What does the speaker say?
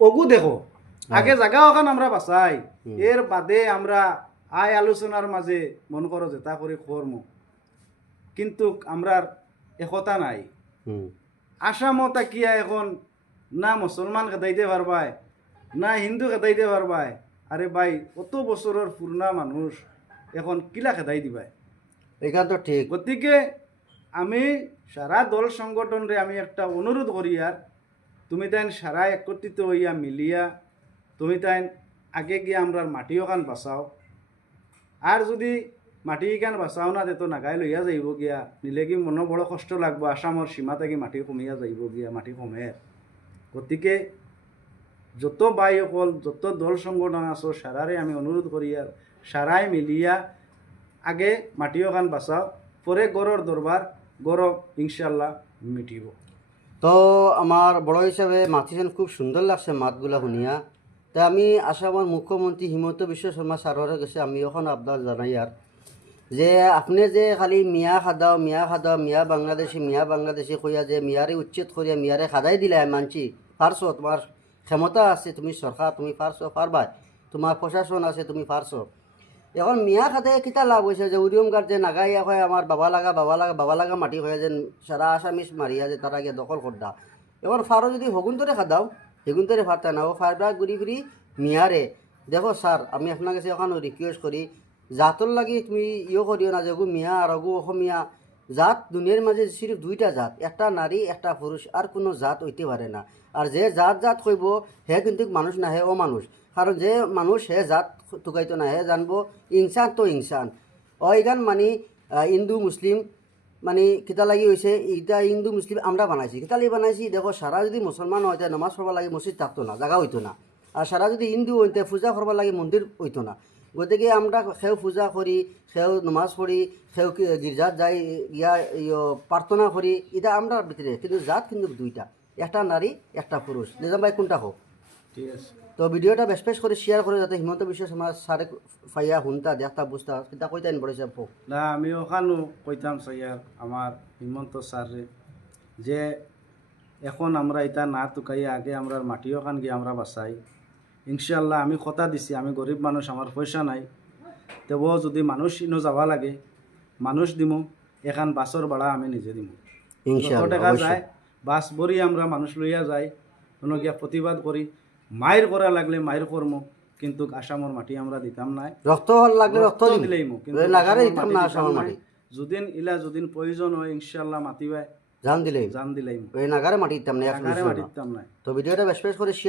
ওগু দেখো আগে জায়গা ওখান আমরা বাঁচাই এর বাদে আমরা আয় আলোচনার মাঝে মনে করো যেটা করে কর্ম কিন্তু আমরার একতা নাই আসামত কিয়া এখন না মুসলমান খেদাইতে পারবাই না হিন্দু খেদাইতে পারবাই আরে ভাই অত বছরের পুরনা মানুষ এখন কিলা খেদাই দিবাই এখান তো ঠিক গতিকে আমি সারা দল সংগঠনরে আমি একটা অনুরোধ করি আর তুমি তাই সারা একত্রিত হইয়া মিলিয়া তুমি তাই আগে গিয়ে আমরা মাটি ওখান বাঁচাও আর যদি মাটি কান বাঁচাও না তো নাগাই লইয়া যাইব গিয়া নিলে কি মনো বড় কষ্ট লাগবো আসামর সীমা থেকে মাটি কমিয়া যাইব গিয়া মাটি কমে গতিকে যত বাই অকল যত দল সংগঠন আছো সারারে আমি অনুরোধ করি আর সারাই মিলিয়া আগে মাটিও কান বাঁচাও পরে গড়র দরবার গড় ইনশাল্লাহ মিটিব তো আমার বড় হিসাবে মাতিছেন, খুব সুন্দর লাগছে মাতগুলা শুনিয়া। তা আমি আসামের মুখ্যমন্ত্রী হিমন্ত বিশ্ব শর্মা স্যারের কাছে আমি এখন আবদার জানাই আর যে আপনি যে খালি মিয়া খাদাও মিয়া বাংলাদেশি কইয়া যে মিয়ারে উচ্ছেদ করিয়া মিয়ারে খাদাই দিলে মানছি পারছো, তোমার ক্ষমতা আছে, তুমি সরকার, তুমি পারছো, পারবাই, তোমার প্রশাসন আছে, তুমি পারছো। এখন মিয়া খাতে কিতা লাভ হয়েছে যে উরিয়ম গার্ড যে নাগাইয়া হয় আমার বাবা লাগা মাটি হয়ে যেন সারা আসামিস মারিয়া যে তারা গিয়ে দখল করদা। এখন ফারো যদি হগুন্তরে খাদাও হেগুন্তরে ফারতা না ও ফারবা ঘুরি ঘুরি মিয়ারে দেখো স্যার আমি আপনার কাছে এখন রিকোয়েস্ট করি জাতর লাগি তুমি ইয়ে করিও না যে গু মিয়া আর গু অসমীয়া জাত দুনিয়ার মাঝে সিরিফ দুইটা জাত, একটা নারী একটা পুরুষ, আর কোনো জাত হইতে পারে না। আর যে জাত কইব হে কিন্তু মানুষ না, হে ও মানুষ। কারণ যে মানুষ হে জাত টুকাইতো না, হে জানবো ইনসান তো ইনসান। এখান মানে হিন্দু মুসলিম মানে কিতা লাগি হয়েছে ইটা হিন্দু মুসলিম আমরা বানাইছি, কিতা লাগি বানাইছি দেখো সারা যদি মুসলমান হইতে নমাজ পড়বা লাগে মসজিদ থাকতো না, জায়গা হইতো না। আর সারা যদি হিন্দু হইতে পূজা করবা লাগে মন্দির হইতো না। গতিকে আমরা সেও পূজা করি, সেও নমাজ পড়ি, সেও গির্জাত যাই ইয়া প্রার্থনা করি, এটা আমরা ভিতরে। কিন্তু জাত কিন্তু দুইটা, একটা নারী একটা পুরুষ। নিজাম ভাই কোনটা হোক। ঠিক আছে তো ভিডিওটা বেশ করে শেয়ার করে যাতে হিমন্ত বিশ্ব শর্মা সারে ফাইয়া হুনতা দেখতা বুঝতা কিতা কইতেন বড় সাহেব হোক। না আমি ওখানো কইতাম স্যার আমার হিমন্ত স্যারে যে এখন আমরা এটা না টুকাইয়া আগে আমরা মাটি ওখান গিয়ে আমরা বাঁচাই ইনশাল্লাহ। আমি কথা দিছি আমি গরিব মানুষ, আমার পয়সা নাই, তবুও যদি মানুষ ইনো যাওয়া লাগে মানুষ দিমু, এখান বাসর ভাড়া আমি নিজে দিমু। যত ইনশাআল্লাহ টাকা অবশ্যই। যায় বাস ভরি আমরা মানুষ লইয়া যাই, কোনো গিয়া প্রতিবাদ করি, মায়ের করা লাগলে মায়ের কর্ম, কিন্তু আসামর মাটি আমরা দিতাম নাই। রক্ত লাগলে রক্ত দিম, দিলেইমু কিন্তু নাগারে আসামর দিতাম মাটি না দিতাম আসামের নাই। মাটি যদিন ইলা যদিন প্রয়োজন হয় ইনশাল্লাহ মাতিবাই জান দিলেই জান দিলাইমু, ওই নাগারে মাটি দিতাম না আকারে মাটি দিতাম নাই। তো ভিডিওটা বেশ করে